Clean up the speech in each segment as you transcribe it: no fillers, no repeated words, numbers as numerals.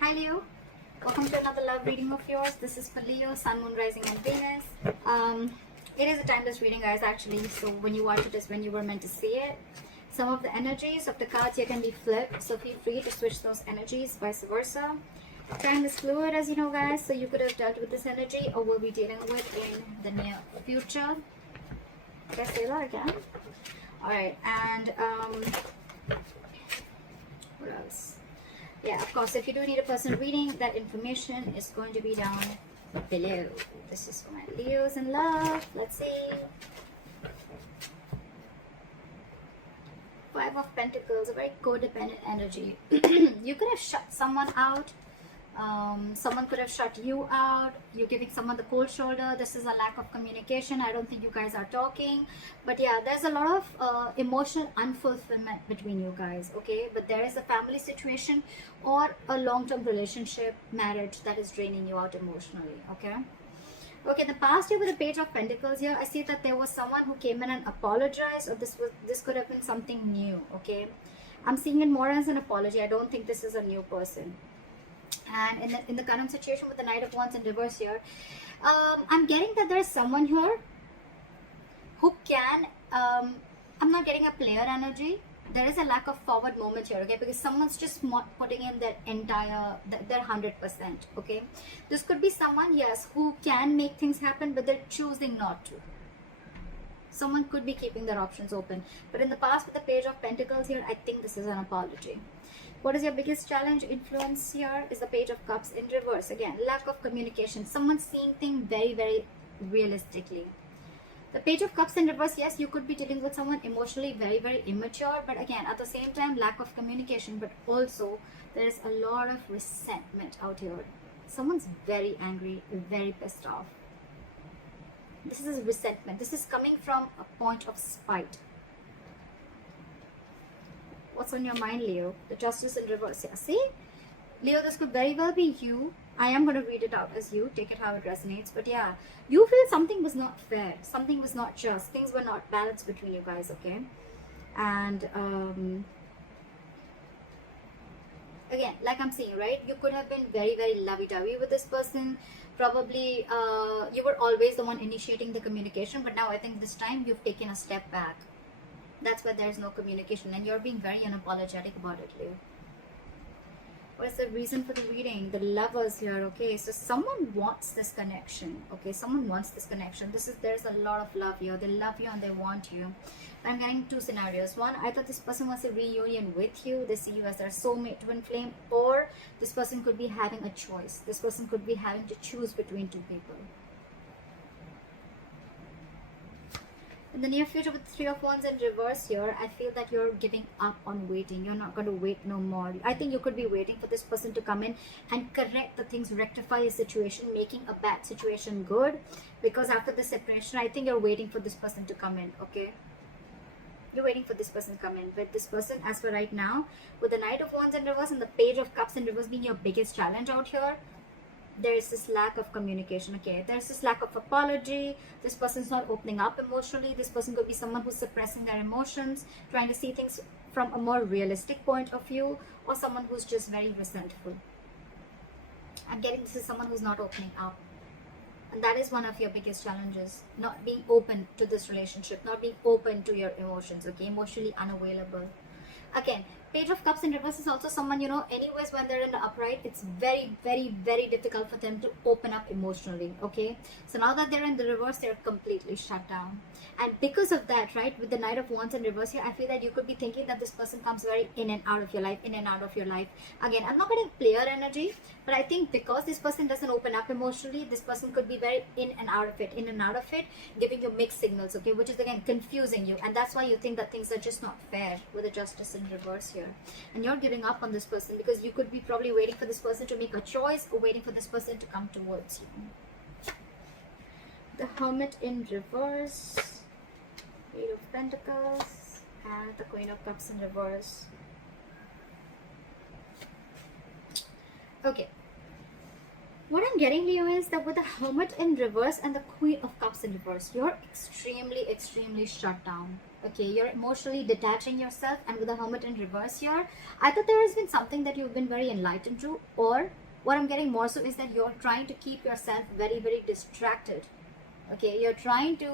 Hi Leo, welcome to another love reading of yours. This is for Leo, Sun, Moon, Rising and Venus. It is a timeless reading, guys, actually, so when you watch it is when you were meant to see it. Some of the energies of the cards here can be flipped, so feel free to switch those energies, vice versa. Time is fluid, as you know, guys, so you could have dealt with this energy or will be dealing with in the near future. Did I say that again? Alright, and what else? Yeah, of course, if you do need a personal reading, that information is going to be down below. This is for my Leos in love. Let's see. Five of Pentacles, a very codependent energy. You could have shut someone out. Someone could have shut you out. You're giving someone the cold shoulder. This is a lack of communication. I don't think you guys are talking. But yeah, there's a lot of emotional unfulfillment between you guys, okay? But there is a family situation or a long-term relationship, marriage that is draining you out emotionally, okay? Okay, in the past year with the Page of Pentacles here, I see that there was someone who came in and apologized, or this could have been something new, okay? I'm seeing it more as an apology. I don't think this is a new person. And in the current situation with the Knight of Wands in reverse here, I'm getting that there's someone here who can, I'm not getting a player energy. There is a lack of forward moment here, okay, because someone's just putting in their entire, their 100%, okay. This could be someone, yes, who can make things happen, but they're choosing not to. Someone could be keeping their options open. But in the past with the Page of Pentacles here, I think this is an apology. What is your biggest challenge? Influence here is the Page of Cups in reverse. Again, lack of communication. Someone seeing things very, very realistically. The Page of Cups in reverse, yes, you could be dealing with someone emotionally very, very immature. But again, at the same time, lack of communication. But also, there is a lot of resentment out here. Someone's very angry, very pissed off. This is resentment. This is coming from a point of spite. What's on your mind, Leo? The Justice in reverse here. See? Leo, this could very well be you. I am going to read it out as you. Take it how it resonates. But yeah, you feel something was not fair. Something was not just. Things were not balanced between you guys, okay? And again, like I'm saying, right? You could have been very, very lovey-dovey with this person. Probably you were always the one initiating the communication. But now I think this time you've taken a step back. That's why there's no communication, and you're being very unapologetic about it, Leo. What is the reason for the reading? The Lovers here, okay? So someone wants this connection, okay? Someone wants this connection. There's a lot of love here. They love you and they want you. I'm getting two scenarios. One, I thought this person wants a reunion with you. They see you as their soulmate, twin flame, or this person could be having a choice. This person could be having to choose between two people. In the near future with Three of Wands in reverse here, I feel that you're giving up on waiting. You're not going to wait no more. I think you could be waiting for this person to come in and correct the things, rectify a situation, making a bad situation good. Because after the separation, I think you're waiting for this person to come in, okay? You're waiting for this person to come in. But this person, as for right now, with the Knight of Wands in reverse and the Page of Cups in reverse being your biggest challenge out here, there is this lack of communication, okay? There's this lack of apology. This person's not opening up emotionally. This person could be someone who's suppressing their emotions, trying to see things from a more realistic point of view, or someone who's just very resentful. I'm getting this is someone who's not opening up. And that is one of your biggest challenges. Not being open to this relationship, not being open to your emotions, okay? Emotionally unavailable. Again, Page of Cups in reverse is also someone, you know, anyways, when they're in the upright, it's very, very, very difficult for them to open up emotionally, okay? So now that they're in the reverse, they're completely shut down. And because of that, right, with the Knight of Wands in reverse here, I feel that you could be thinking that this person comes very in and out of your life, in and out of your life. Again, I'm not getting player energy, but I think because this person doesn't open up emotionally, this person could be very in and out of it, giving you mixed signals, okay, which is again confusing you. And that's why you think that things are just not fair with the Justice in reverse here. And you're giving up on this person because you could be probably waiting for this person to make a choice or waiting for this person to come towards you. The Hermit in reverse, Eight of Pentacles, and the Queen of Cups in reverse. Okay. What I'm getting, Leo, is that with the Hermit in reverse and the Queen of Cups in reverse, you're extremely, extremely shut down. Okay, you're emotionally detaching yourself, and with the Hermit in reverse here, I thought there has been something that you've been very enlightened to, or what I'm getting more so is that you're trying to keep yourself very, very distracted. Okay, you're trying to,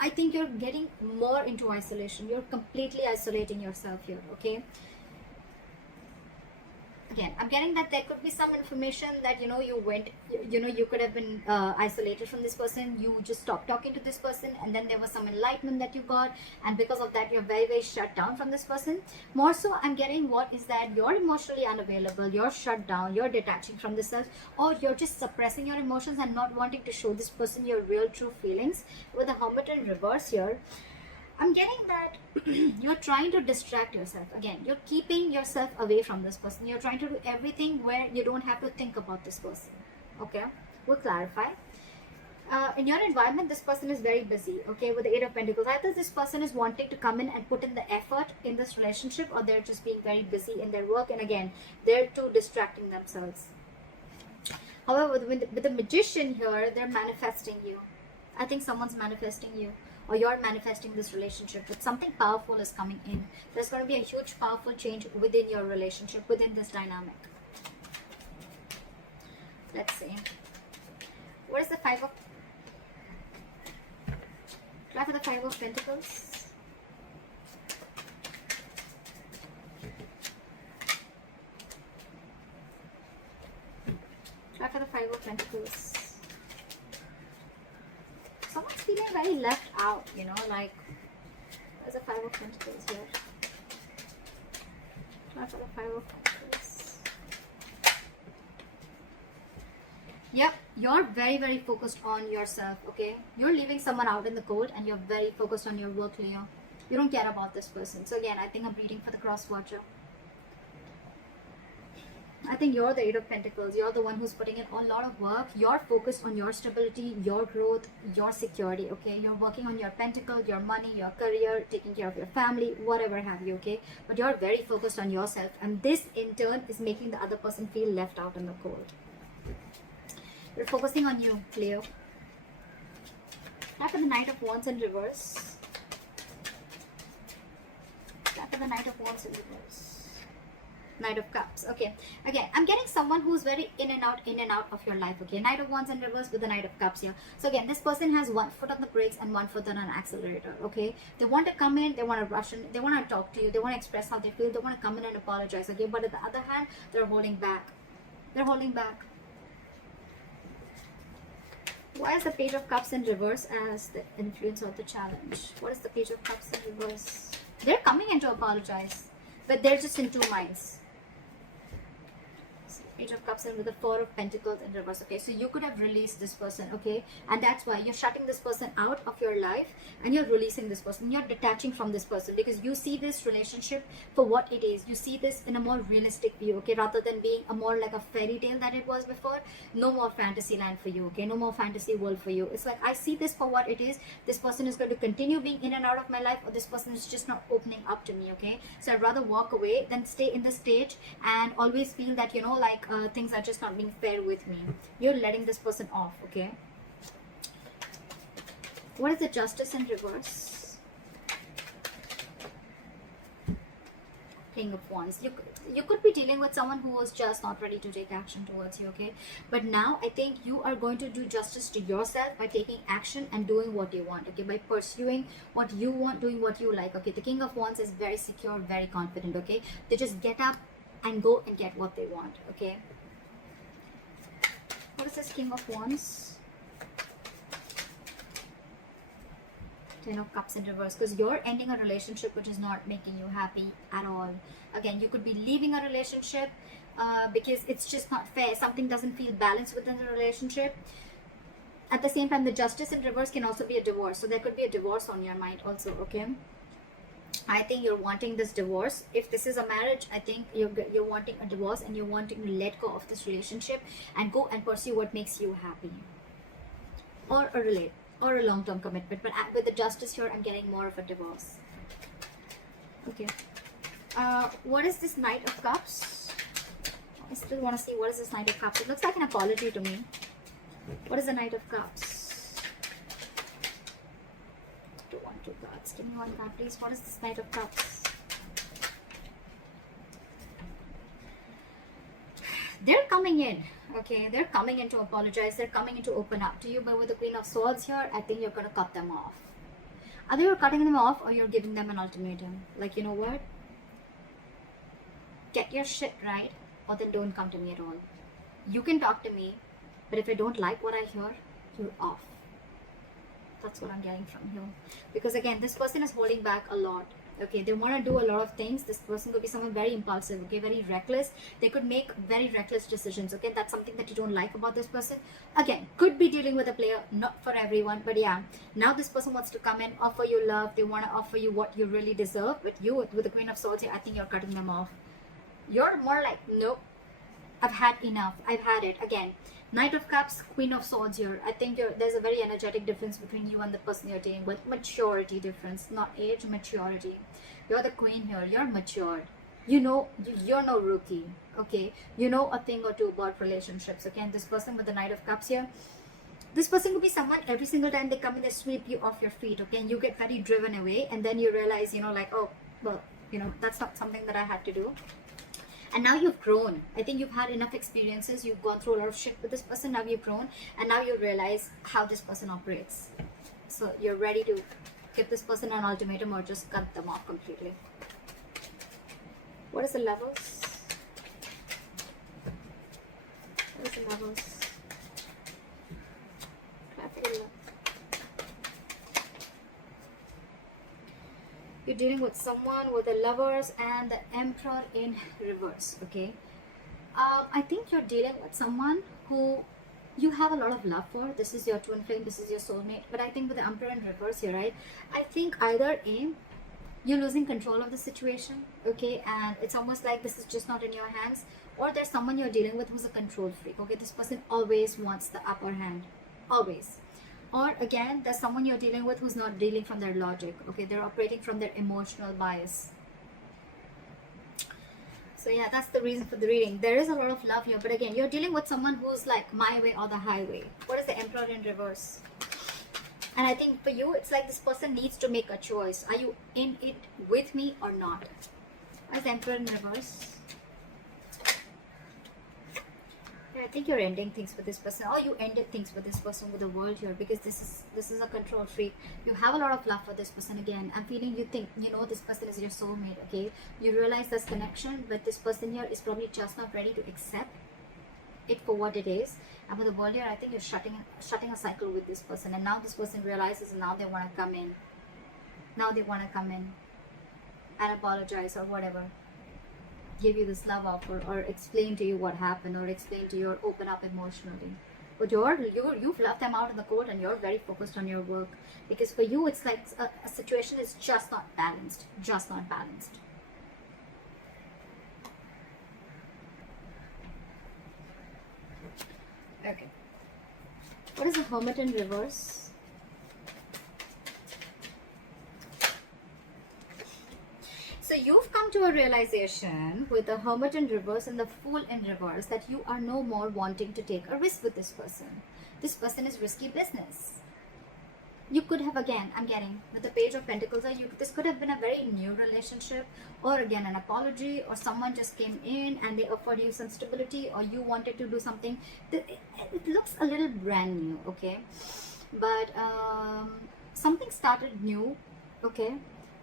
I think you're getting more into isolation. You're completely isolating yourself here, okay? Again, I'm getting that there could be some information that you could have been isolated from this person. You just stopped talking to this person, and then there was some enlightenment that you got, and because of that you're very, very shut down from this person. More so, I'm getting what is that you're emotionally unavailable, you're shut down, you're detaching from this self, or you're just suppressing your emotions and not wanting to show this person your real true feelings. With the Hermit in reverse here, I'm getting that you're trying to distract yourself. Again, you're keeping yourself away from this person. You're trying to do everything where you don't have to think about this person. Okay, we'll clarify. In your environment, this person is very busy. Okay, with the Eight of Pentacles, either this person is wanting to come in and put in the effort in this relationship, or they're just being very busy in their work, and again, they're too distracting themselves. However, with the Magician here, they're manifesting you. I think someone's manifesting you, or you're manifesting this relationship, but something powerful is coming in. There's going to be a huge powerful change within your relationship, within this dynamic. Let's see. What is the Try for the Five of Pentacles. Try for the Five of Pentacles. Someone's feeling very left out, like, there's a Five of Pentacles here. Try for the Five of Pentacles. Yep, you're very, very focused on yourself, okay? You're leaving someone out in the cold, and you're very focused on your work, Leo. You don't care about this person. So again, I think I'm reading for the cross watcher. I think you're the Eight of Pentacles. You're the one who's putting in a lot of work. You're focused on your stability, your growth, your security, okay? You're working on your pentacle, your money, your career, taking care of your family, whatever have you, okay? But you're very focused on yourself, and this in turn is making the other person feel left out in the cold. You're focusing on you, Leo. Tap for the Knight of Wands in reverse. Tap for the Knight of Wands in reverse. Knight of Cups. Okay, again, I'm getting someone who's very in and out of your life. Okay, Knight of Wands in reverse with the Knight of Cups here. So again, this person has one foot on the brakes and one foot on an accelerator. Okay, they want to come in, they want to rush in, they want to talk to you, they want to express how they feel, they want to come in and apologize. Okay, but on the other hand, they're holding back. They're holding back. Why is the Page of Cups in reverse as the influence of the challenge? What is the Page of Cups in reverse? They're coming in to apologize, but they're just in two minds. Page of Cups in with the Four of Pentacles in reverse. Okay, so you could have released this person, okay, and that's why you're shutting this person out of your life, and you're releasing this person. You're detaching from this person because you see this relationship for what it is. You see this in a more realistic view, okay, rather than being a more like a fairy tale that it was before. No more fantasy land for you, okay, no more fantasy world for you. It's like, I see this for what it is. This person is going to continue being in and out of my life, or this person is just not opening up to me, okay? So I'd rather walk away than stay in the stage and always feel that, like things are just not being fair with me. You're letting this person off, okay? What is the Justice in reverse? King of Wands. You could be dealing with someone who was just not ready to take action towards you, okay? But now I think you are going to do justice to yourself by taking action and doing what you want, okay? By pursuing what you want, doing what you like, okay? The King of Wands is very secure, very confident, okay? They just get up and go and get what they want, okay? What is this King of Wands? Ten of Cups in reverse, because you're ending a relationship which is not making you happy at all. Again, you could be leaving a relationship because it's just not fair. Something doesn't feel balanced within the relationship. At the same time, the Justice in reverse can also be a divorce. So there could be a divorce on your mind also, okay? I think you're wanting this divorce. If this is a marriage, I think you're wanting a divorce, and you're wanting to let go of this relationship and go and pursue what makes you happy, or a long-term commitment. But with the Justice here, I'm getting more of a divorce. Okay. What is this Knight of Cups? I still want to see what is this Knight of Cups. It looks like an apology to me. What is the Knight of Cups? 2, 1, Two cards. Give me one card, please. What is this Knight of Cups? They're coming in, okay? They're coming in to apologize. They're coming in to open up to you. But with the Queen of Swords here, I think you're going to cut them off. Either you're cutting them off or you're giving them an ultimatum. Like, you know what? Get your shit right, or then don't come to me at all. You can talk to me, but if I don't like what I hear, you're off. That's what I'm getting from you. Because again, this person is holding back a lot. Okay, they want to do a lot of things. This person could be someone very impulsive, okay, very reckless. They could make very reckless decisions, okay? That's something that you don't like about this person. Again, could be dealing with a player, not for everyone, but yeah. Now this person wants to come in, offer you love. They want to offer you what you really deserve. But you, with the Queen of Swords here, I think you're cutting them off. You're more like, nope, I've had enough. I've had it. Again, Knight of Cups, Queen of Swords here. I think there's a very energetic difference between you and the person you're dealing with. Maturity difference, not age, maturity. You're the queen here. You're matured. You know, you're no rookie. Okay, you know a thing or two about relationships. Okay, and this person with the Knight of Cups here, this person could be someone every single time they come in, they sweep you off your feet. Okay, and you get very driven away, and then you realize, you know, like, oh, well, you know, that's not something that I had to do. And now you've grown. I think you've had enough experiences. You've gone through a lot of shit with this person. Now you've grown. And now you realize how this person operates. So you're ready to give this person an ultimatum or just cut them off completely. What is the levels? What is the levels? You're dealing with someone with the Lovers and the Emperor in reverse, okay? I think you're dealing with someone who you have a lot of love for. This is your twin flame, this is your soulmate. But I think with the Emperor in reverse here, right? I think either A, you're losing control of the situation, okay? And it's almost like this is just not in your hands. Or there's someone you're dealing with who's a control freak, okay? This person always wants the upper hand, always. Or again, there's someone you're dealing with who's not dealing from their logic. Okay, they're operating from their emotional bias. So yeah, that's the reason for the reading. There is a lot of love here, but again, you're dealing with someone who's like my way or the highway. What is the Emperor in reverse? And I think for you, it's like this person needs to make a choice. Are you in it with me or not? What is the Emperor in reverse? I think you're ending things with this person, or you ended things with this person with the World here, because this is a control freak. You have a lot of love for this person. Again, I'm feeling you think, you know, this person is your soulmate, okay? You realize this connection, but this person here is probably just not ready to accept it for what it is. And with the World here, I think you're shutting a cycle with this person, and now this person realizes, and now they want to come in. Now they want to come in and apologize or whatever. Give you this love offer, or explain to you what happened, or explain to you, or open up emotionally. But you've left them out in the cold, and you're very focused on your work, because for you it's like a situation is just not balanced. Just not balanced. Okay. What is the Hermit in reverse? So you've come to a realization with the Hermit in reverse and the Fool in reverse that you are no more wanting to take a risk with this person. This person is risky business. You could have, again, I'm getting with the Page of Pentacles, this could have been a very new relationship, or again an apology, or someone just came in and they offered you some stability, or you wanted to do something. It looks a little brand new, okay? But something started new, okay?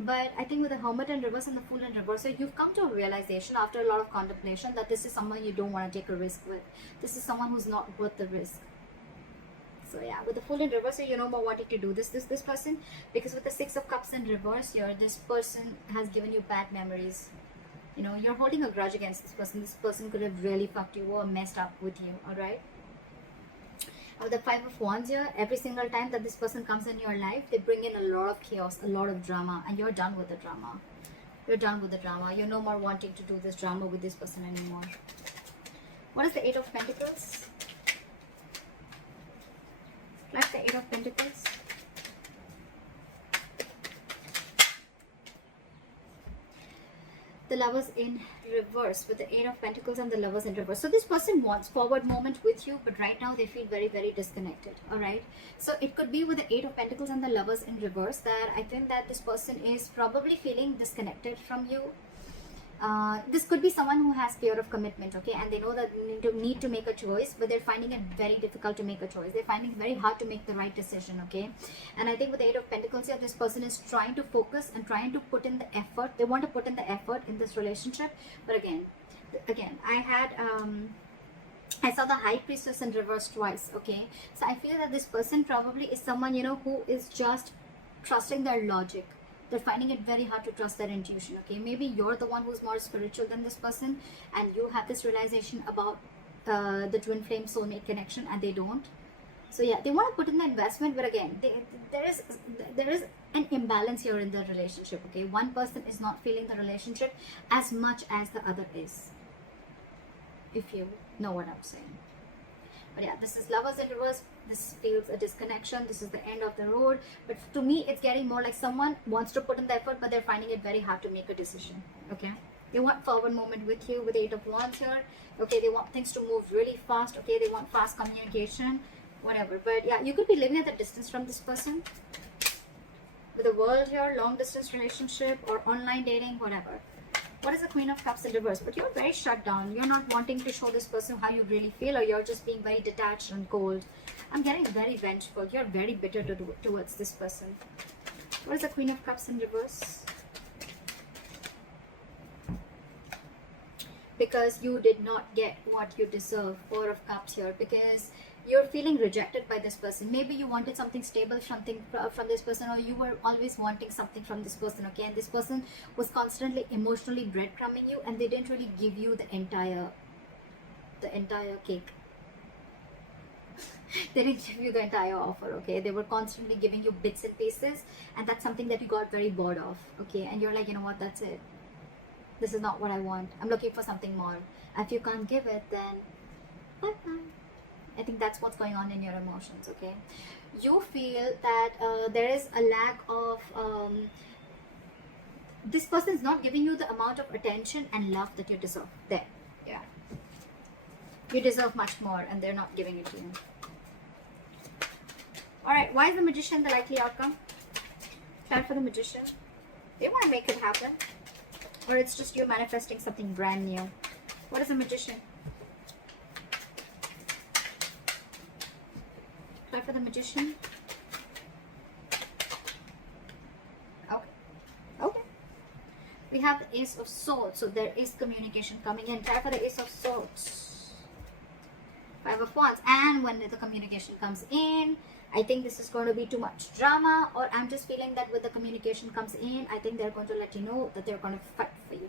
But I think with the Hermit in reverse and the Fool in reverse, so you've come to a realization after a lot of contemplation that this is someone you don't want to take a risk with. This is someone who's not worth the risk. So yeah, with the Fool in reverse, so you're no more wanting to do this person, because with the Six of Cups in reverse here, this person has given you bad memories. You know, you're holding a grudge against this person. This person could have really fucked you or messed up with you, alright? With the Five of Wands here, every single time that this person comes in your life, they bring in a lot of chaos, a lot of drama, and you're done with the drama. You're done with the drama. You're no more wanting to do this drama with this person anymore. What is the Eight of Pentacles? Like the Eight of Pentacles. The Lovers in reverse with the Eight of Pentacles and the Lovers in reverse. So this person wants forward moment with you, but right now they feel very, very disconnected. All right. So it could be with the Eight of Pentacles and the Lovers in reverse that I think that this person is probably feeling disconnected from you. This could be someone who has fear of commitment, okay, and they know that they need to make a choice, but they're finding it very difficult to make a choice. They're finding it very hard to make the right decision, okay. And I think with the Eight of Pentacles here, this person is trying to focus and trying to put in the effort. They want to put in the effort in this relationship, but again, I saw the High Priestess in reverse twice, okay. So I feel that this person probably is someone, you know, who is just trusting their logic. They're finding it very hard to trust their intuition, okay. Maybe you're the one who's more spiritual than this person, and you have this realization about the twin flame soulmate connection, and they don't. So yeah, they want to put in the investment, but again, there is an imbalance here in the relationship, okay. One person is not feeling the relationship as much as the other is, if you know what I'm saying. But yeah, this is Lovers in reverse. This feels a disconnection. This is the end of the road. But to me, it's getting more like someone wants to put in the effort, but they're finding it very hard to make a decision. Okay. They want forward moment with you with the Eight of Wands here. Okay. They want things to move really fast. Okay. They want fast communication, whatever. But yeah, you could be living at a distance from this person. With the World here, long distance relationship or online dating, whatever. What is the Queen of Cups in reverse? But you're very shut down. You're not wanting to show this person how you really feel, or you're just being very detached and cold. I'm getting very vengeful. You're very bitter towards this person. What is the Queen of Cups in reverse? Because you did not get what you deserve. Four of Cups here. Because you're feeling rejected by this person. Maybe you wanted something stable, something from this person, or you were always wanting something from this person, okay. And this person was constantly emotionally breadcrumbing you, and they didn't really give you the entire cake. They didn't give you the entire offer, okay. They were constantly giving you bits and pieces, and that's something that you got very bored of, okay. And you're like, you know what, that's it. This is not what I want. I'm looking for something more. If you can't give it, then bye-bye. I think that's what's going on in your emotions, okay. You feel that there is a lack of this person is not giving you the amount of attention and love that you deserve. There, yeah, you deserve much more, and they're not giving it to you. All right, why is the Magician the likely outcome? Time for the Magician. They want to make it happen, or it's just you manifesting something brand new. What is the Magician? For the Magician. Okay. We have the Ace of Swords, so there is communication coming in. Try for the Ace of Swords. Five of Wands, and when the communication comes in, I think this is going to be too much drama, or I'm just feeling that with the communication comes in, I think they're going to let you know that they're going to fight for you.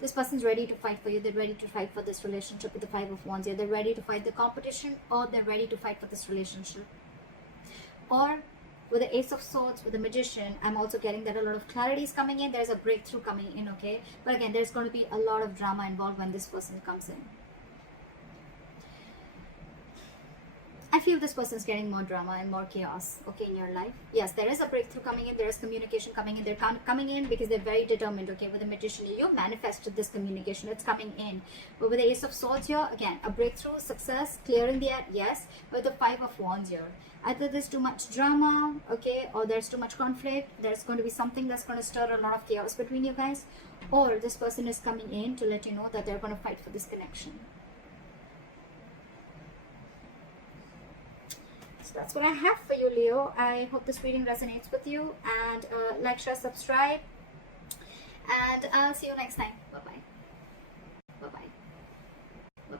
This person's ready to fight for you. They're ready to fight for this relationship with the Five of Wands here. They're ready to fight the competition, or they're ready to fight for this relationship. Or with the Ace of Swords, with the Magician, I'm also getting that a lot of clarity is coming in. There's a breakthrough coming in, okay? But again, there's going to be a lot of drama involved when this person comes in. I feel this person's getting more drama and more chaos, okay, in your life. Yes, there is a breakthrough coming in. There is communication coming in. They're coming in because they're very determined, okay. With the Magician, you manifested this communication. It's coming in. But with the Ace of Swords here, again, a breakthrough, success, clearing the air, yes. With the Five of Wands here, either there's too much drama, okay, or there's too much conflict. There's going to be something that's going to stir a lot of chaos between you guys. Or this person is coming in to let you know that they're going to fight for this connection. That's what I have for you, Leo. I hope this reading resonates with you, and like, share, subscribe, and I'll see you next time. Bye bye.